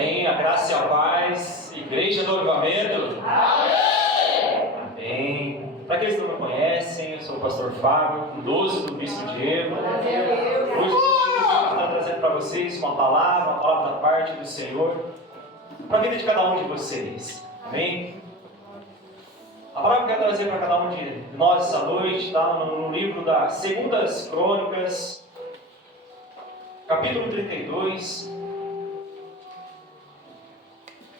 Amém. A graça e a paz. Igreja do Avivamento. Amém. Amém. Para aqueles que não me conhecem, eu sou o pastor Fábio, idoso do Bispo Diego. Hoje eu estou trazendo para vocês uma palavra da parte do Senhor, para a vida de cada um de vocês. Amém. A palavra que eu quero trazer para cada um de nós essa noite está no livro das Segundas Crônicas, capítulo 32,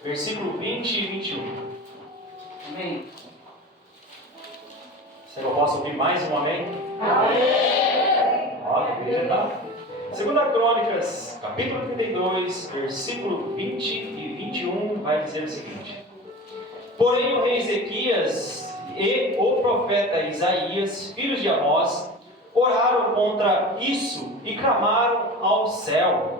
versículo 20 e 21. Amém. Será que eu posso ouvir mais um amém? Amém. Ó, a igreja tá. Segunda Crônicas, capítulo 32, versículo 20 e 21, vai dizer o seguinte: Porém o rei Ezequias e o profeta Isaías, filhos de Amós, oraram contra isso e clamaram ao céu.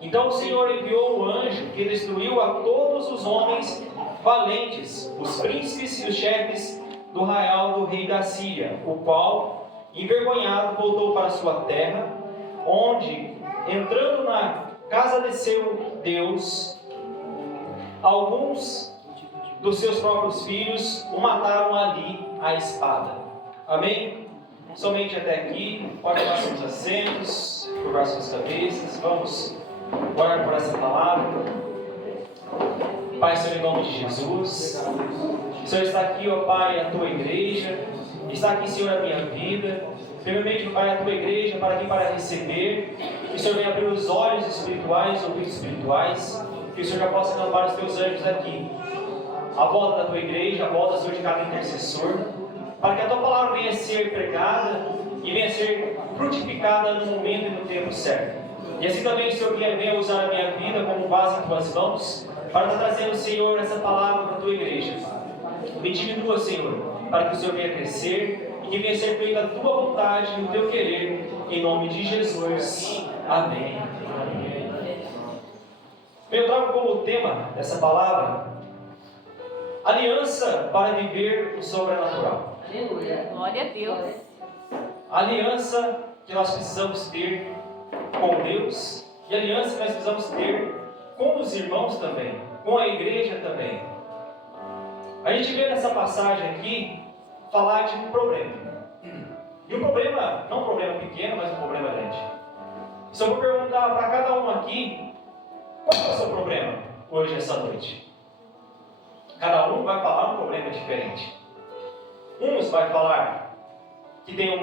Então o Senhor enviou o anjo que destruiu a todos os homens valentes, os príncipes e os chefes do arraial do rei da Síria, o qual, envergonhado, voltou para sua terra, onde, entrando na casa de seu Deus, alguns dos seus próprios filhos o mataram ali à espada. Amém? Somente até aqui. Pode tomar seus assentos, curvar suas cabeças. Vamos orar por essa palavra. Pai, Senhor, em nome de Jesus, o Senhor está aqui, ó Pai, a tua igreja, está aqui, Senhor, a minha vida. Primeiramente, Pai, a tua igreja para aqui para receber, que o Senhor venha abrir os olhos espirituais, ouvidos espirituais, que o Senhor já possa acampar os teus anjos aqui, a volta da tua igreja, a volta, Senhor, de cada intercessor, para que a tua palavra venha a ser pregada e venha a ser frutificada no momento e no tempo certo. E assim também, Senhor, venha usar a minha vida como base em tuas mãos, para estar trazendo, Senhor, essa palavra para a tua igreja. Me diminua, Senhor, para que o Senhor venha crescer e que venha ser feita a tua vontade e o teu querer, em nome de Jesus. Amém. Eu trago como tema dessa palavra aliança para viver o sobrenatural. Aleluia. Glória a Deus. Aliança que nós precisamos ter com Deus e aliança que nós precisamos ter com os irmãos também, com a igreja também. A gente vê nessa passagem aqui falar de um problema. E um problema, não um problema pequeno, mas um problema grande. Se eu vou perguntar para cada um aqui, qual é o seu problema hoje, essa noite? Cada um vai falar um problema diferente. Uns vai falar que tem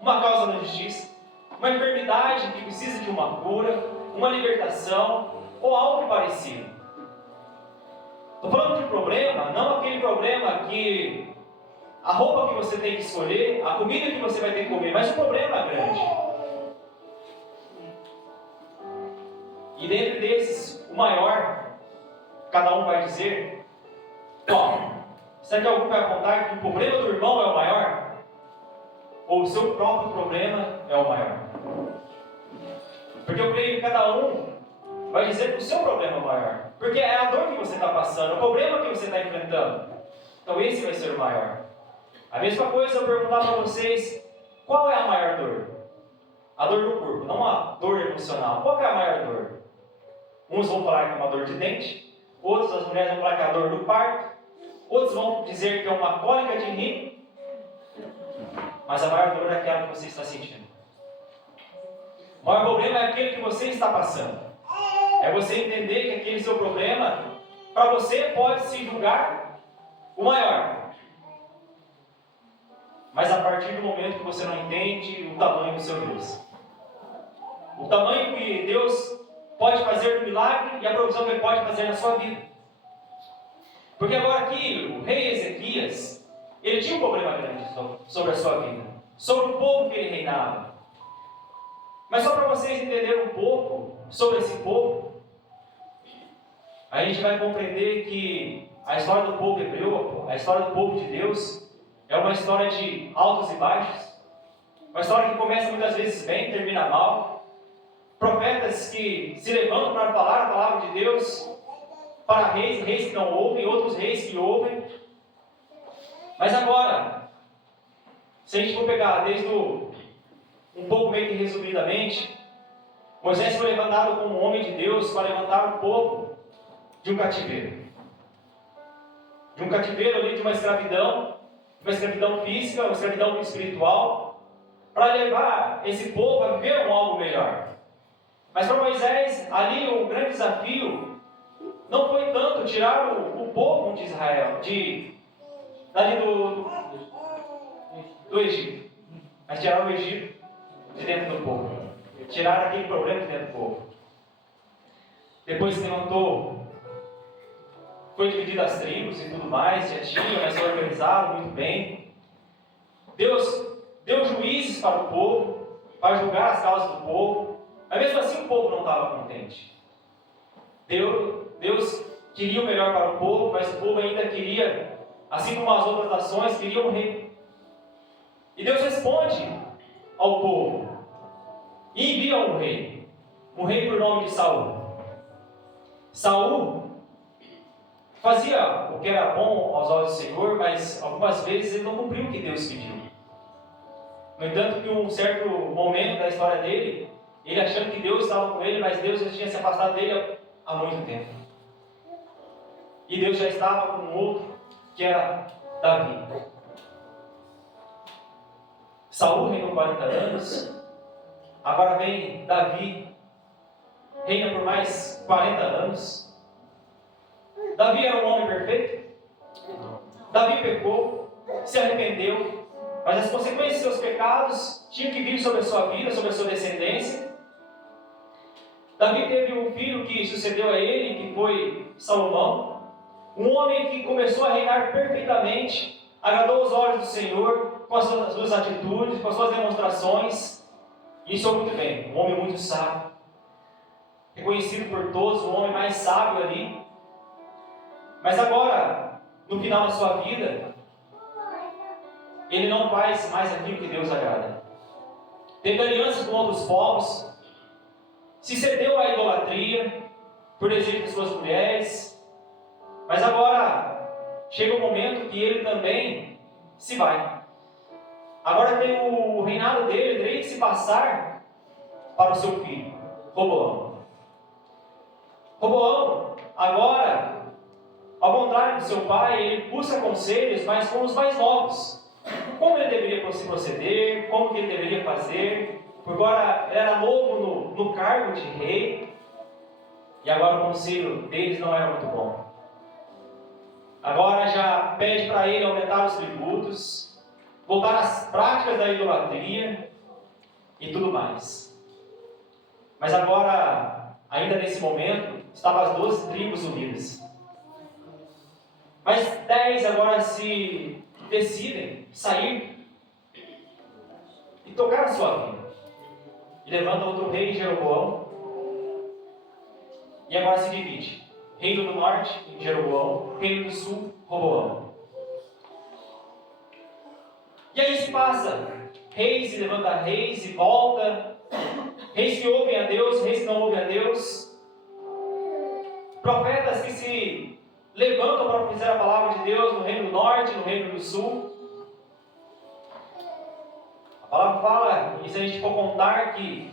uma causa na justiça, uma enfermidade que precisa de uma cura, uma libertação ou algo parecido. Estou falando de problema, não aquele problema que a roupa que você tem que escolher, a comida que você vai ter que comer, mas um problema grande. E dentro desses, o maior, cada um vai dizer, qual? Será que algum vai apontar que o problema do irmão é o maior? Ou o seu próprio problema é o maior? Porque eu creio que cada um vai dizer que o seu problema é o maior. Porque é a dor que você está passando, o problema que você está enfrentando. Então esse vai ser o maior. A mesma coisa eu perguntar para vocês, qual é a maior dor? A dor do corpo, não a dor emocional. Qual é a maior dor? Uns vão falar que é uma dor de dente, outros, as mulheres vão falar que é a dor do parto, outros vão dizer que é uma cólica de rim, mas a maior dor é aquela que você está sentindo. O maior problema é aquele que você está passando. É você entender que aquele seu problema, para você, pode se julgar o maior. Mas a partir do momento que você não entende o tamanho do seu Deus. O tamanho que Deus pode fazer do milagre e a provisão que Ele pode fazer na sua vida. Porque agora aqui, o rei Ezequias, ele tinha um problema grande sobre a sua vida. Sobre o povo que ele reinava. Mas só para vocês entenderem um pouco sobre esse povo, a gente vai compreender que a história do povo hebreu, a história do povo de Deus, é uma história de altos e baixos. Uma história que começa muitas vezes bem, termina mal. Profetas que se levantam para falar a palavra de Deus para reis que não ouvem, outros reis que ouvem. Mas agora, se a gente for pegar desde um pouco meio que resumidamente, Moisés foi levantado como um homem de Deus para levantar o povo de um cativeiro. De um cativeiro ali, de uma escravidão física, uma escravidão espiritual, para levar esse povo a viver algo melhor. Mas para Moisés, ali o grande desafio não foi tanto tirar o povo de Israel, dali do Egito, mas tirar o Egito de dentro do povo, tirar aquele problema de dentro do povo. Depois se levantou, foi dividido as tribos e tudo mais, já tinha, mas foi organizado muito bem. Deus deu juízes para o povo, para julgar as causas do povo, mas mesmo assim o povo não estava contente. Deus queria o melhor para o povo, mas o povo ainda queria, assim como as outras nações, queria um rei. E Deus responde ao povo e envia um rei por nome de Saul. Saul fazia o que era bom aos olhos do Senhor, mas algumas vezes ele não cumpriu o que Deus pediu. No entanto, que em um certo momento da história dele, ele achando que Deus estava com ele, mas Deus já tinha se afastado dele há muito tempo. E Deus já estava com outro, que era Davi. Saul reinou 40 anos, agora vem Davi, reina por mais 40 anos. Davi era um homem perfeito? Davi pecou, se arrependeu, mas as consequências dos seus pecados tinham que vir sobre a sua vida, sobre a sua descendência. Davi teve um filho que sucedeu a ele, que foi Salomão, um homem que começou a reinar perfeitamente, agradou os olhos do Senhor com as suas atitudes, com as suas demonstrações, e isso muito bem, um homem muito sábio, reconhecido por todos, o homem mais sábio ali. Mas agora, no final da sua vida, ele não faz mais aquilo que Deus agrada. Teve alianças com outros povos, se cedeu à idolatria, por desejo de suas mulheres, mas agora chega um momento que ele também se vai. Agora tem o reinado dele, teria que se passar para o seu filho, Roboão. Roboão, agora, ao contrário do seu pai, ele busca conselhos, mas com os mais novos. Como ele deveria se proceder, como que ele deveria fazer, porque agora ele era novo no cargo de rei, e agora o conselho deles não era muito bom. Agora já pede para ele aumentar os tributos, voltar às práticas da idolatria e tudo mais. Mas agora, ainda nesse momento, estavam as 12 tribos unidas. Mas 10 agora se decidem sair e tocar a sua vida. E levanta outro rei, Jeroboão, e agora se divide. Reino do norte, Jeroboão, reino do sul, Roboão. E aí se passa, reis e levanta reis e volta, reis que ouvem a Deus, reis que não ouvem a Deus, profetas que se levantam para profetizar a palavra de Deus no reino do norte, no reino do sul. A palavra fala, e se a gente for contar que,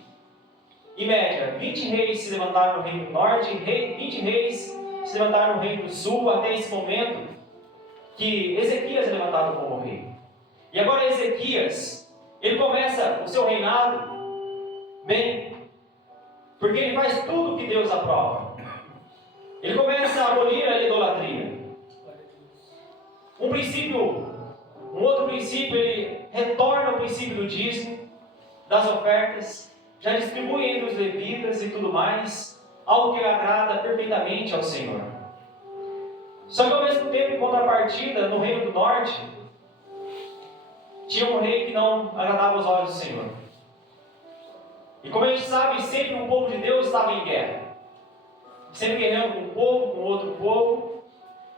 em média, 20 reis se levantaram no reino do norte, 20 reis se levantaram no reino do sul, até esse momento que Ezequias é levantado como rei. E agora Ezequias, ele começa o seu reinado bem, porque ele faz tudo o que Deus aprova. Ele começa a abolir a idolatria. Um outro princípio, ele retorna ao princípio do dízimo, das ofertas, já distribui entre os levitas e tudo mais, algo que agrada perfeitamente ao Senhor. Só que ao mesmo tempo, em contrapartida, no reino do norte, tinha um rei que não agradava os olhos do Senhor. E como a gente sabe, sempre o povo de Deus estava em guerra. Sempre guerreando com um povo, com outro povo.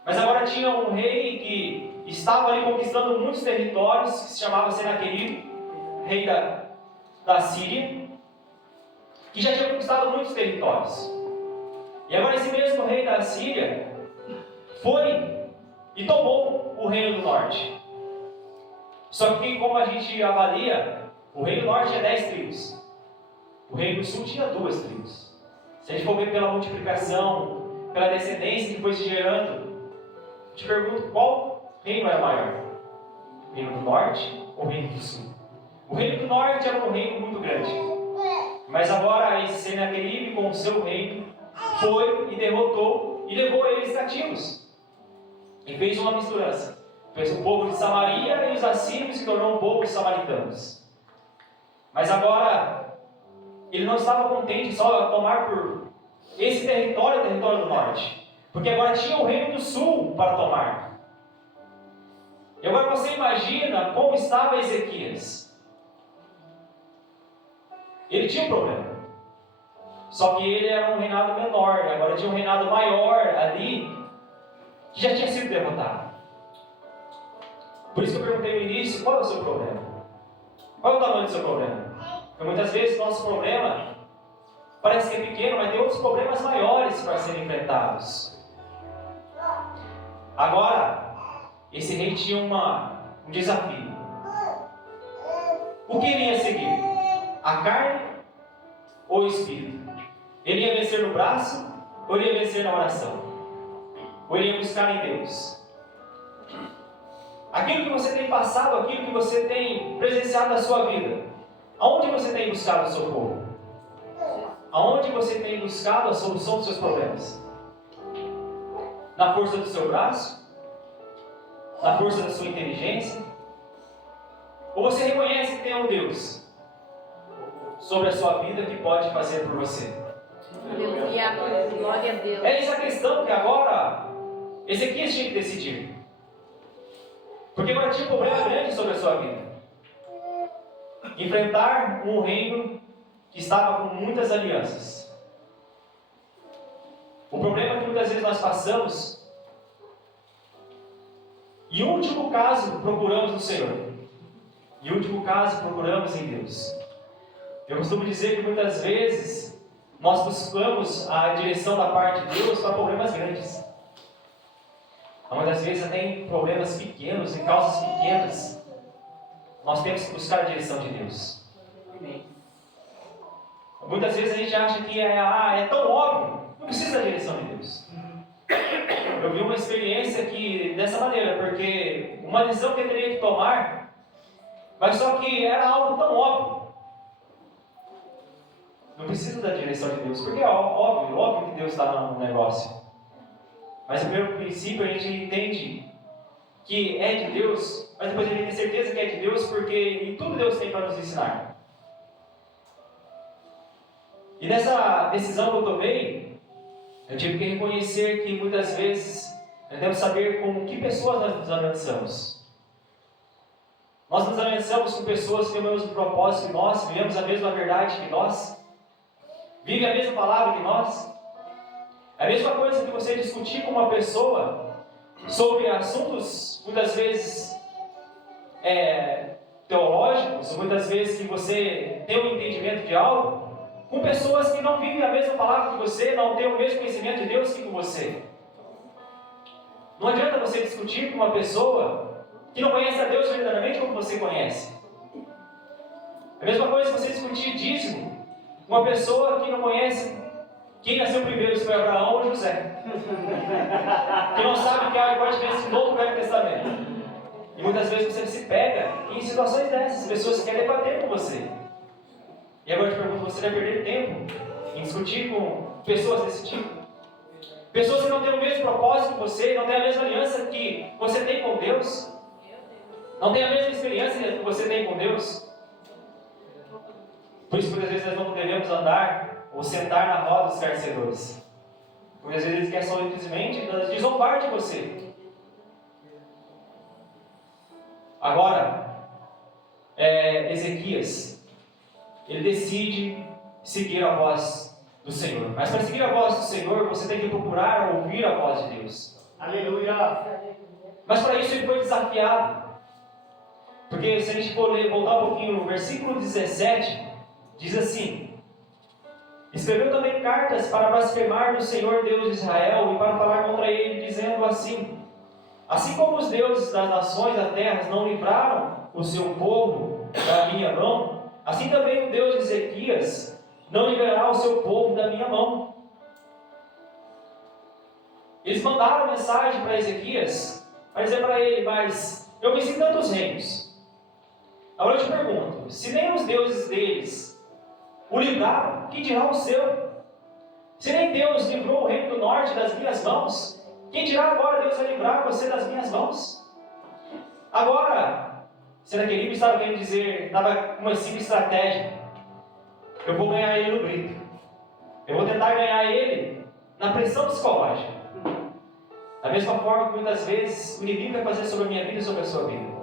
Mas agora tinha um rei que estava ali conquistando muitos territórios, que se chamava Senaqueribe, rei da Síria, que já tinha conquistado muitos territórios. E agora esse mesmo rei da Síria foi e tomou o reino do norte. Só que como a gente avalia, o reino do norte é 10 tribos. O reino do sul tinha 2 tribos. Se a gente for ver pela multiplicação, pela descendência que foi se gerando, eu te pergunto, qual reino era maior? O reino do norte ou o reino do sul? O reino do norte era um reino muito grande. Mas agora esse Senaqueribe, com o seu reino, foi e derrotou e levou eles cativos. E fez uma misturança. Fez o povo de Samaria e os assírios se tornou um povo de samaritanos. Mas agora, ele não estava contente só a tomar por esse território, o território do norte. Porque agora tinha o reino do sul para tomar. E agora você imagina como estava Ezequias. Ele tinha um problema. Só que ele era um reinado menor. Agora tinha um reinado maior ali, que já tinha sido derrotado. Por isso que eu perguntei no início, qual é o seu problema? Qual é o tamanho do seu problema? Porque muitas vezes o nosso problema parece que é pequeno, mas tem outros problemas maiores para serem enfrentados. Agora, esse rei tinha um desafio. O que ele ia seguir? A carne ou o espírito? Ele ia vencer no braço ou ele ia vencer na oração? Ou ele ia buscar em Deus? Aquilo que você tem passado, aquilo que você tem presenciado na sua vida, aonde você tem buscado o socorro? Aonde você tem buscado a solução dos seus problemas? Na força do seu braço? Na força da sua inteligência? Ou você reconhece que tem um Deus sobre a sua vida que pode fazer por você? Aleluia, glória a Deus. É essa questão que agora Ezequias tinha que decidir. Porque agora tinha um problema grande sobre a sua vida. Enfrentar um reino que estava com muitas alianças. O problema é que muitas vezes nós passamos e, em último caso, procuramos no Senhor. Em último caso, procuramos em Deus. Eu costumo dizer que muitas vezes nós buscamos a direção da parte de Deus para problemas grandes. Muitas vezes até em problemas pequenos, em causas pequenas, nós temos que buscar a direção de Deus. Muitas vezes a gente acha que é tão óbvio, não precisa da direção de Deus. Eu vi uma experiência que dessa maneira, porque uma decisão que eu teria que tomar, mas só que era algo tão óbvio. Não precisa da direção de Deus, porque é óbvio que Deus está no negócio. Mas no primeiro princípio a gente entende que é de Deus, mas depois a gente tem certeza que é de Deus, porque em tudo Deus tem para nos ensinar. E nessa decisão que eu tomei, eu tive que reconhecer que muitas vezes nós devemos saber com que pessoas nós nos aliançamos. Nós nos aliançamos com pessoas que têm o mesmo propósito que nós, vivemos a mesma verdade que nós, vivem a mesma palavra que nós. É a mesma coisa que você discutir com uma pessoa sobre assuntos, muitas vezes, teológicos, muitas vezes que você tem um entendimento de algo, com pessoas que não vivem a mesma palavra que você, não têm o mesmo conhecimento de Deus que com você. Não adianta você discutir com uma pessoa que não conhece a Deus verdadeiramente como você conhece. É a mesma coisa você discutir dízimo com uma pessoa que não conhece quem nasceu primeiro, se foi Abraão ou José. Que não sabe que há igual diferença do Novo e Velho Testamento. E muitas vezes você se pega em situações dessas, pessoas que querem debater com você. E agora eu te pergunto, você vai perder tempo em discutir com pessoas desse tipo? Pessoas que não têm o mesmo propósito que você, não têm a mesma aliança que você tem com Deus, não têm a mesma experiência que você tem com Deus. Por isso, muitas vezes nós não devemos andar ou sentar na roda dos escarnecedores. Muitas vezes eles querem só simplesmente desonrar de você. Agora, Ezequias, ele decide seguir a voz do Senhor. Mas para seguir a voz do Senhor, você tem que procurar ouvir a voz de Deus. Aleluia! Mas para isso ele foi desafiado. Porque se a gente for voltar um pouquinho no versículo 17, diz assim: escreveu também cartas para blasfemar do Senhor Deus de Israel e para falar contra ele, dizendo assim: assim como os deuses das nações da terra não livraram o seu povo da minha mão, assim também o Deus de Ezequias não livrará o seu povo da minha mão. Eles mandaram mensagem para Ezequias, para dizer para ele, mas eu venci tantos reinos. Agora eu te pergunto, se nem os deuses deles o livraram, que dirá o seu? Se nem Deus livrou o reino do norte das minhas mãos, quem dirá agora Deus vai livrar você das minhas mãos? Agora, Senaqueribe estava querendo dizer, estava com uma simples estratégia. Eu vou ganhar ele no grito. Eu vou tentar ganhar ele na pressão psicológica. Da mesma forma que muitas vezes o inimigo vai fazer sobre a minha vida e sobre a sua vida.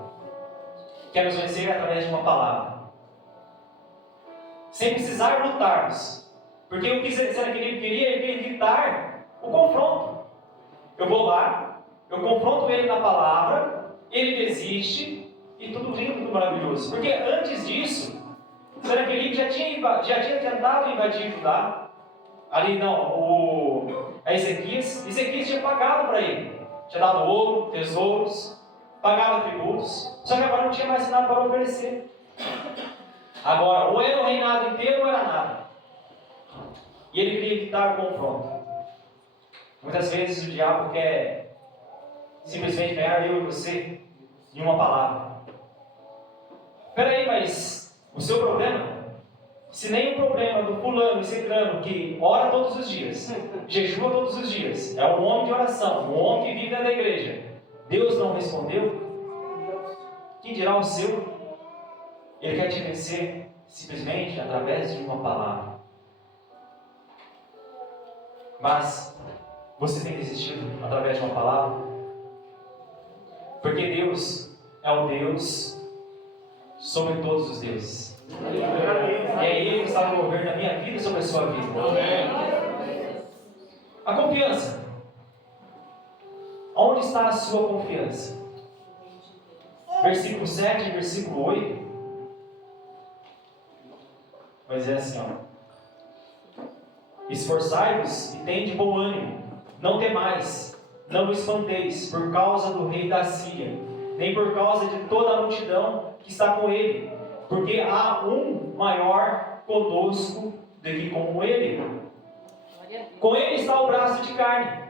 Quer nos vencer através de uma palavra. Sem precisar lutarmos. Porque o que Senaqueribe queria, ele queria evitar o confronto. Eu vou lá, eu confronto ele na palavra, ele desiste e tudo lindo, tudo maravilhoso. Porque antes disso, Senaqueribe já tinha tentado invadir Judá. Ali não, a Ezequias tinha pagado para ele. Tinha dado ouro, tesouros, pagava tributos. Só que agora não tinha mais nada para oferecer. Agora, ou era o reinado inteiro ou era nada. E ele queria evitar o confronto. Muitas vezes o diabo quer simplesmente ganhar eu e você em uma palavra. Espera aí, mas o seu problema? Se nem o problema do fulano e ciclano que ora todos os dias, jejua todos os dias, é um homem de oração, um homem que vive dentro da igreja, Deus não respondeu, quem dirá o seu? Ele quer te vencer simplesmente através de uma palavra. Mas você tem desistido através de uma palavra? Porque Deus é o Deus sobre todos os deuses. E é Ele que está no governo da minha vida e sobre a sua vida. A confiança. Onde está a sua confiança? Versículo 7 e versículo 8. Mas é assim, ó. Esforçai-vos e tende bom ânimo. Não temais, não vos espanteis por causa do rei da Síria, nem por causa de toda a multidão que está com ele, porque há um maior conosco do que com ele. Com ele está o braço de carne,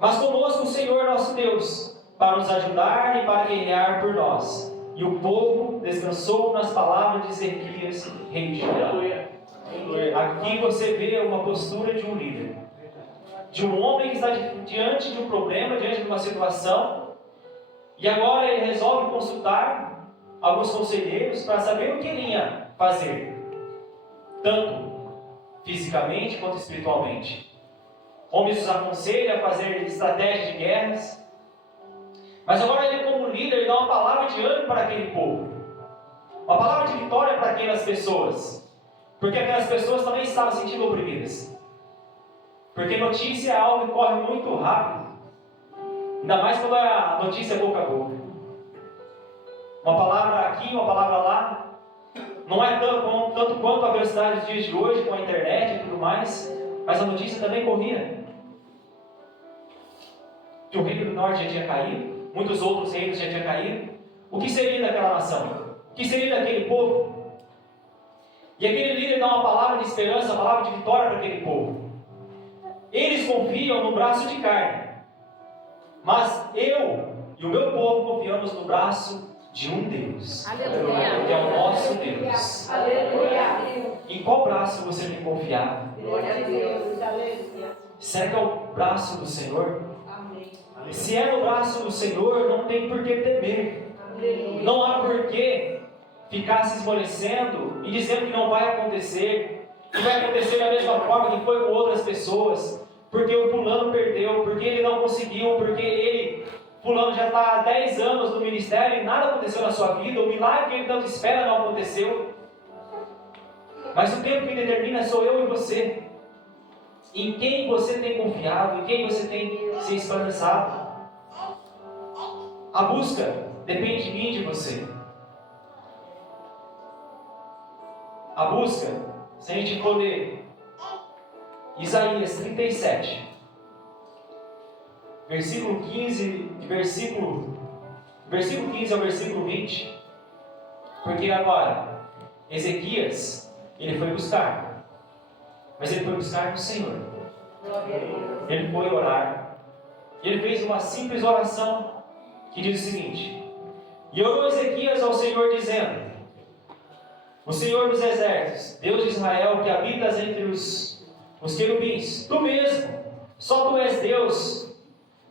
mas conosco o Senhor nosso Deus, para nos ajudar e para guerrear por nós. E o povo descansou nas palavras de Ezequias, rei de Judá. Aqui você vê uma postura de um líder, de um homem que está diante de um problema, diante de uma situação, e agora ele resolve consultar alguns conselheiros para saber o que ele ia fazer, tanto fisicamente quanto espiritualmente. Homens os aconselha a fazer estratégias de guerras, mas agora ele, como líder, dá uma palavra de ânimo para aquele povo, uma palavra de vitória para aquelas pessoas, porque aquelas pessoas também estavam se sentindo oprimidas. Porque notícia é algo que corre muito rápido, ainda mais quando a notícia é boca a boca. Uma palavra aqui, uma palavra lá, não é tanto quanto a velocidade dos dias de hoje, com a internet e tudo mais, mas a notícia também corria. Que o reino do norte já tinha caído, muitos outros reinos já tinham caído. O que seria daquela nação? O que seria daquele povo? E aquele líder dá uma palavra de esperança, uma palavra de vitória para aquele povo. Eles confiam no braço de carne, mas eu e o meu povo confiamos no braço de um Deus. Aleluia. Que é o nosso Deus. Aleluia. Em qual braço você tem confiado? Glória a Deus. Aleluia. Será que é o braço do Senhor? Amém. Se é no braço do Senhor, não tem por que temer. Aleluia. Não há por que ficar se esmorecendo e dizendo que não vai acontecer, que vai acontecer da mesma forma que foi com outras pessoas, porque o fulano perdeu, porque ele não conseguiu, porque fulano já está há 10 anos no ministério e nada aconteceu na sua vida, o milagre que ele tanto espera não aconteceu. Mas o tempo que determina sou eu e você. Em quem você tem confiado, em quem você tem se esperançado. A busca depende de mim e de você. A busca, se a gente for ler Isaías 37, versículo 15 ao versículo 20, porque agora Ezequias, ele foi buscar, Mas ele foi buscar o Senhor. Glória a Deus. Ele foi orar. E ele fez uma simples oração que diz o seguinte: e orou Ezequias ao Senhor dizendo: o Senhor dos exércitos, Deus de Israel, que habitas entre os querubins, tu mesmo, só tu és Deus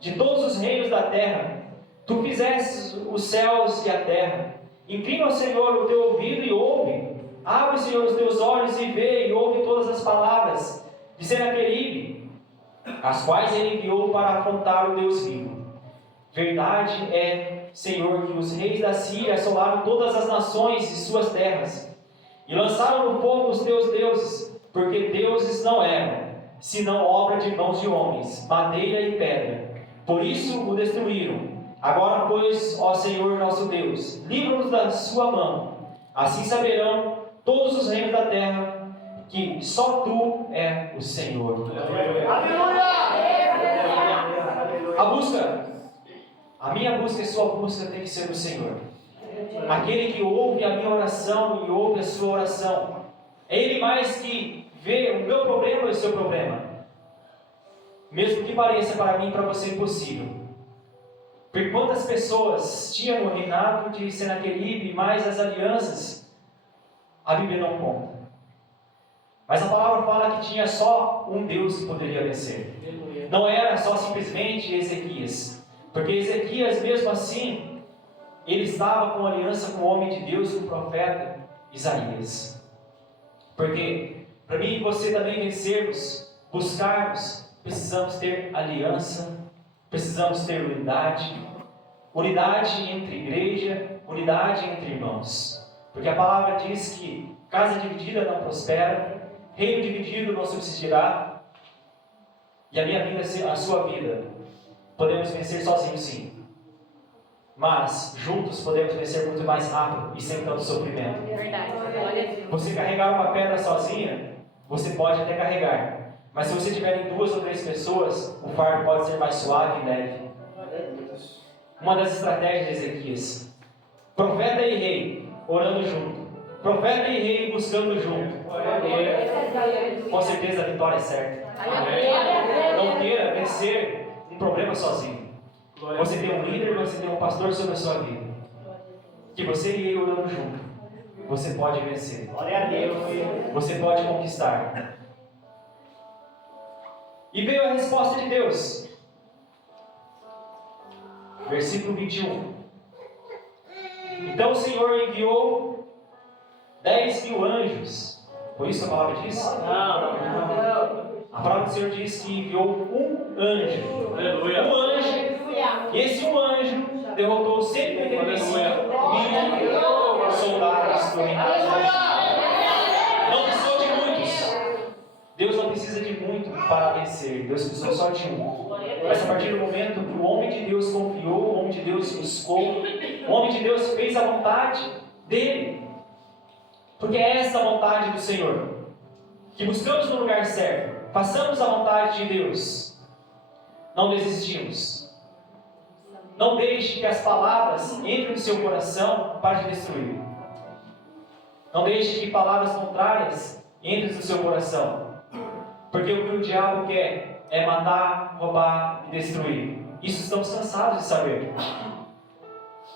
de todos os reinos da terra. Tu fizestes os céus e a terra. Inclina ao Senhor o teu ouvido e ouve. Abre, Senhor, os teus olhos e vê e ouve todas as palavras de Senaqueribe, as quais ele enviou para afrontar o Deus vivo. Verdade é, Senhor, que os reis da Síria assolaram todas as nações e suas terras, e lançaram no fogo os teus deuses, porque deuses não eram, senão obra de mãos de homens, madeira e pedra. Por isso o destruíram. Agora, pois, ó Senhor nosso Deus, livra-nos da sua mão. Assim saberão todos os reinos da terra que só tu é o Senhor. A minha busca e sua busca tem que ser o Senhor. Aquele que ouve a minha oração e ouve a sua oração. É Ele mais que vê o meu problema e o seu problema. Mesmo que pareça para mim e para você impossível. Porque quantas pessoas tinha no reinado de Senaqueribe, mais as alianças, a Bíblia não conta. Mas a palavra fala que tinha só um Deus que poderia vencer. Não era só simplesmente Ezequias. Porque Ezequias, mesmo assim, ele estava com aliança com o homem de Deus, com o profeta Isaías. Porque, para mim e você também vencermos, buscarmos, precisamos ter aliança, precisamos ter unidade. Unidade entre igreja, unidade entre irmãos. Porque a palavra diz que casa dividida não prospera, reino dividido não subsistirá. E a minha vida, a sua vida, podemos vencer sozinhos sim. Mas juntos podemos vencer muito mais rápido e sem tanto sofrimento. Verdade. Glória a Deus. Você carregar uma pedra sozinha, você pode até carregar. Mas se você tiver em 2 ou 3 pessoas, o fardo pode ser mais suave e leve. Uma das estratégias de Ezequias: profeta e rei orando junto, profeta e rei buscando junto. Com certeza a vitória é certa. Não queira vencer um problema sozinho. Você tem um líder, você tem um pastor sobre a sua vida. Que você e ele orando junto, você pode vencer. Você pode conquistar. E veio a resposta de Deus. Versículo 21. Então o Senhor enviou 10.000 anjos. Foi isso que a palavra diz? Não. A palavra do Senhor diz que enviou um anjo. Aleluia. Um anjo. E esse um anjo derrotou 185.000 soldados do reinado. Não precisou de muitos. Deus não precisa de muito para vencer. Deus precisou só de um. Mas a partir do momento que o homem de Deus confiou, o homem de Deus buscou, o homem de Deus fez a vontade dele. Porque é essa a vontade do Senhor. Que buscamos no lugar certo. Façamos a vontade de Deus. Não desistimos. Não deixe que as palavras entrem no seu coração para te destruir. Não deixe que palavras contrárias entrem no seu coração. Porque o que o diabo quer é matar, roubar e destruir. Isso estamos cansados de saber.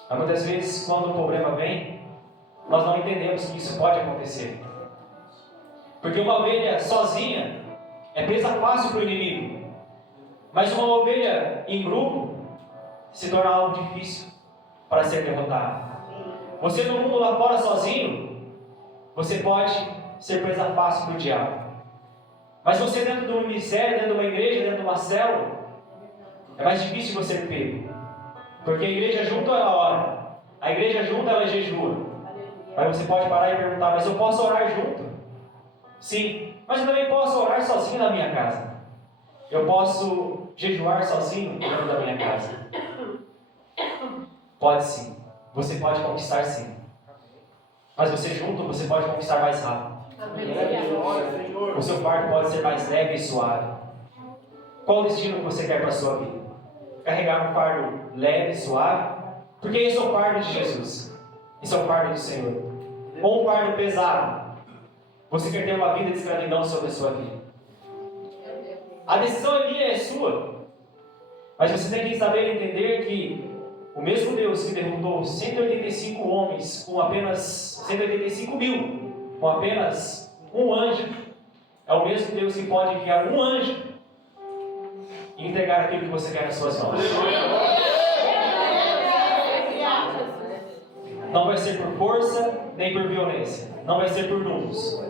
Mas muitas vezes, quando o problema vem, nós não entendemos que isso pode acontecer. Porque uma ovelha sozinha é presa fácil para o inimigo. Mas uma ovelha em grupo se torna algo difícil para ser derrotado. Você no mundo lá fora sozinho, você pode ser presa fácil para o diabo. Mas você dentro de um ministério, dentro de uma igreja, dentro de uma célula, é mais difícil você ser pego. Porque a igreja junto ela ora, a igreja junto ela jejua. Aí você pode parar e perguntar: mas eu posso orar junto? Sim, mas eu também posso orar sozinho na minha casa. Eu posso jejuar sozinho dentro da minha casa. Pode sim, você pode conquistar sim. Mas você junto, você pode conquistar mais rápido. O seu fardo pode ser mais leve e suave. Qual o destino que você quer para a sua vida? Carregar um fardo leve e suave? Porque esse é o fardo de Jesus. Esse é o fardo do Senhor. Ou um fardo pesado? Você quer ter uma vida de escravidão sobre a sua vida? A decisão ali é sua. Mas você tem que saber entender que o mesmo Deus que derrotou 185 homens com apenas 185 mil, com apenas um anjo, é o mesmo Deus que pode enviar um anjo e entregar aquilo que você quer nas suas mãos. Não vai ser por força nem por violência. Não vai ser por números.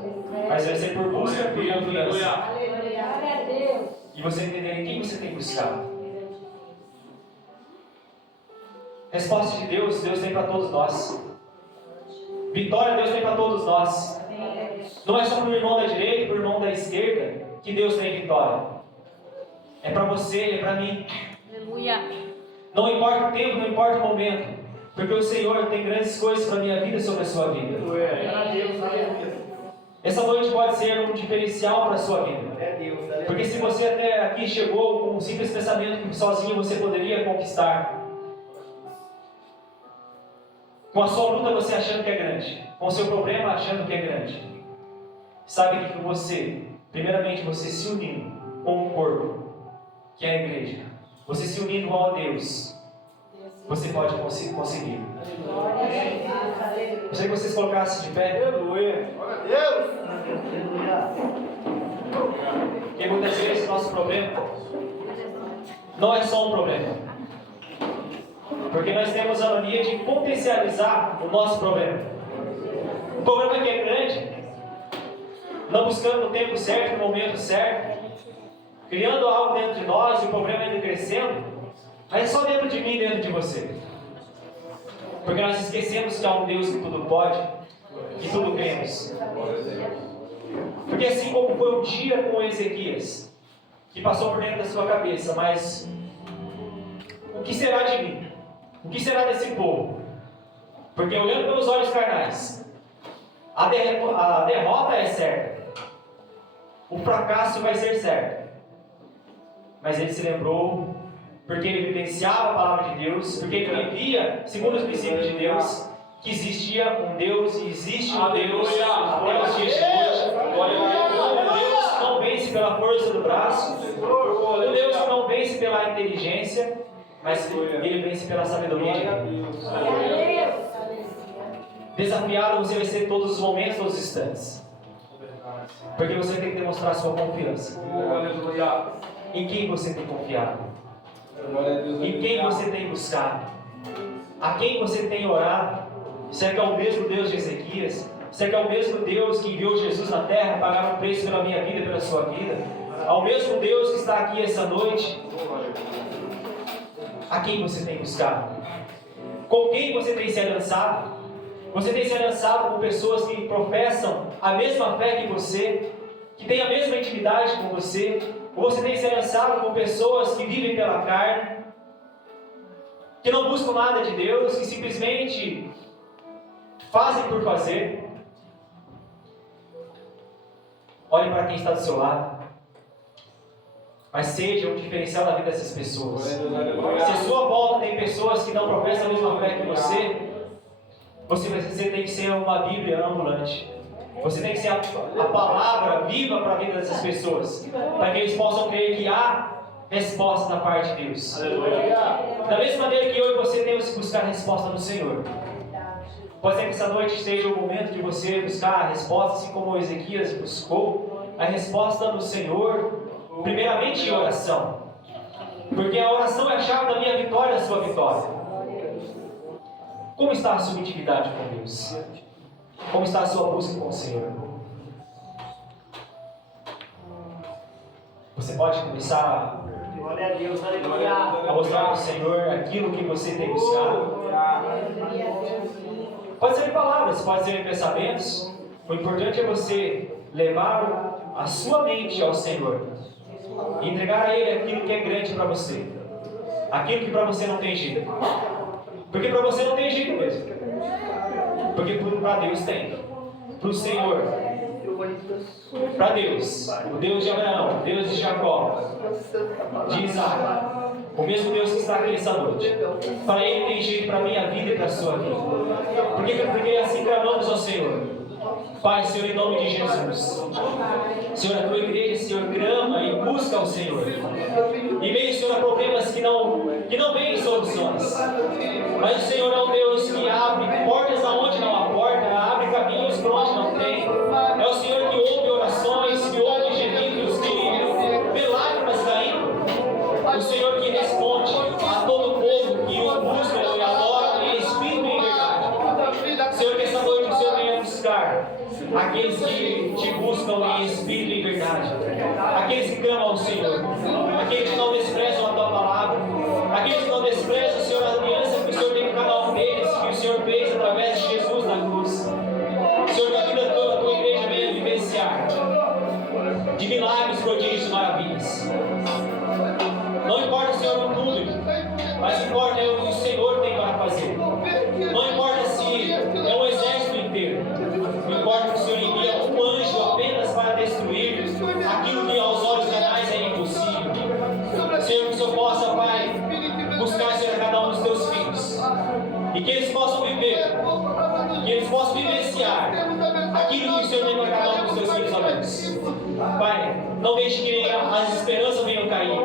Mas vai ser por busca, por confiança. E você entender em quem você tem buscado. Resposta de Deus, Deus tem para todos nós. Vitória, Deus tem para todos nós. Não é só para o irmão da direita e para o irmão da esquerda que Deus tem vitória. É para você, é para mim. Aleluia. Não importa o tempo, não importa o momento. Porque o Senhor tem grandes coisas para a minha vida e sobre a sua vida. Essa noite pode ser um diferencial para a sua vida. Porque se você até aqui chegou com um simples pensamento que sozinho você poderia conquistar, com a sua luta você achando que é grande, com o seu problema achando que é grande, sabe que você, primeiramente você se unindo com o corpo, que é a igreja, você se unindo ao Deus, você pode conseguir. Gostaria que vocês colocassem de pé. Aleluia. Glória a Deus. Porque muitas vezes o nosso problema não é só um problema. Porque nós temos a mania de potencializar o nosso problema. O problema que é grande, não buscando o tempo certo, no momento certo, criando algo dentro de nós e o problema indo crescendo, mas é só dentro de mim e dentro de você. Porque nós esquecemos que há um Deus que tudo pode, que tudo cremos. Porque assim como foi um dia com Ezequias, que passou por dentro da sua cabeça, mas o que será de mim? O que será desse povo? Porque olhando pelos olhos carnais, a derrota é certa. O fracasso vai ser certo. Mas ele se lembrou, porque ele vivenciava a palavra de Deus, porque ele vivia segundo os princípios de Deus, que existia um Deus e existe um Deus até os dias de hoje. Um Deus que não vence pela força do braço, um Deus que não vence pela inteligência, mas ele vence pela sabedoria de Deus. Desafiado você vai ser todos os momentos, todos os instantes. Porque você tem que demonstrar sua confiança. Em quem você tem confiado? Em quem você tem buscado? A quem você tem orado? Será que é o mesmo Deus de Ezequias? Será que é o mesmo Deus que enviou Jesus na terra, pagar um preço pela minha vida e pela sua vida? É o mesmo Deus que está aqui essa noite? A quem você tem buscado? Com quem você tem se aliançado? Você tem se aliançado com pessoas que professam a mesma fé que você, que têm a mesma intimidade com você? Ou você tem se aliançado com pessoas que vivem pela carne, que não buscam nada de Deus, que simplesmente fazem por fazer? Olhe para quem está do seu lado, mas seja um diferencial da vida dessas pessoas. Se a sua volta tem pessoas que não professam a mesma fé que você tem que ser uma Bíblia ambulante. Você tem que ser a palavra viva para a vida dessas pessoas, para que eles possam crer que há resposta da parte de Deus. Da mesma maneira que eu e você temos que buscar a resposta no Senhor. Pode ser que essa noite seja o momento de você buscar a resposta, assim como Ezequias buscou a resposta no Senhor, primeiramente em oração. Porque a oração é a chave da minha vitória e da sua vitória. Como está a sua intimidade com Deus? Como está a sua busca com o Senhor? Você pode começar a mostrar ao Senhor aquilo que você tem buscado. Pode ser em palavras, pode ser em pensamentos. O importante é você levar a sua mente ao Senhor e entregar a Ele aquilo que é grande para você, aquilo que para você não tem jeito. Porque para você não tem jeito mesmo. Porque para Deus tem. Para o Senhor, para Deus, o Deus de Abraão, o Deus de Jacó, de Isaac, o mesmo Deus que está aqui essa noite, para Ele tem jeito para a minha vida e para a sua vida. Porque assim clamamos ao Senhor. Pai, Senhor, em nome de Jesus. Senhor, a tua igreja, Senhor, clama e busca o Senhor. E vem, Senhor, a problemas que não vêm soluções. Mas o Senhor é o Deus que abre portas aonde não há porta, abre caminhos por onde não tem. É o Senhor que ouve orações, que ouve gemidos, que vê lágrimas caindo. O Senhor que responde a todo o povo que o busca e adora em espírito e em verdade. Senhor, que essa noite o Senhor venha buscar aqueles que te buscam em espírito e em verdade. Aqueles que clamam ao Senhor. Aqueles que não desprezam a tua palavra. Aqueles que não desprezam, Senhor, a aliança que o Senhor tem com cada um deles, que o Senhor fez através de Jesus na cruz. Senhor, que a vida toda a tua igreja venha vivenciar de milagres, prodígios e maravilhas. Não importa, Senhor, o número, mas importa é o que o Senhor tem para fazer. Não importa se é um exército inteiro. Não importa que o Senhor envia um anjo apenas para destruir aquilo que aos olhos carnais é impossível. Senhor, que o Senhor possa, Pai, buscar, Senhor, a cada um dos teus filhos. E que eles possam viver, que eles possam vivenciar aquilo que o Senhor tem para cada um dos teus filhos, ó Deus. Pai, não deixe que as esperanças venham cair.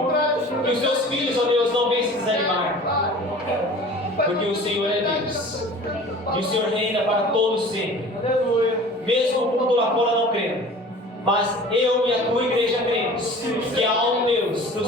Que os teus filhos, ó Deus, não venham se desanimar. Porque o Senhor é Deus. E o Senhor reina para todos sempre. Mesmo o mundo lá fora não crendo. Mas eu e a tua igreja cremos que há um Deus do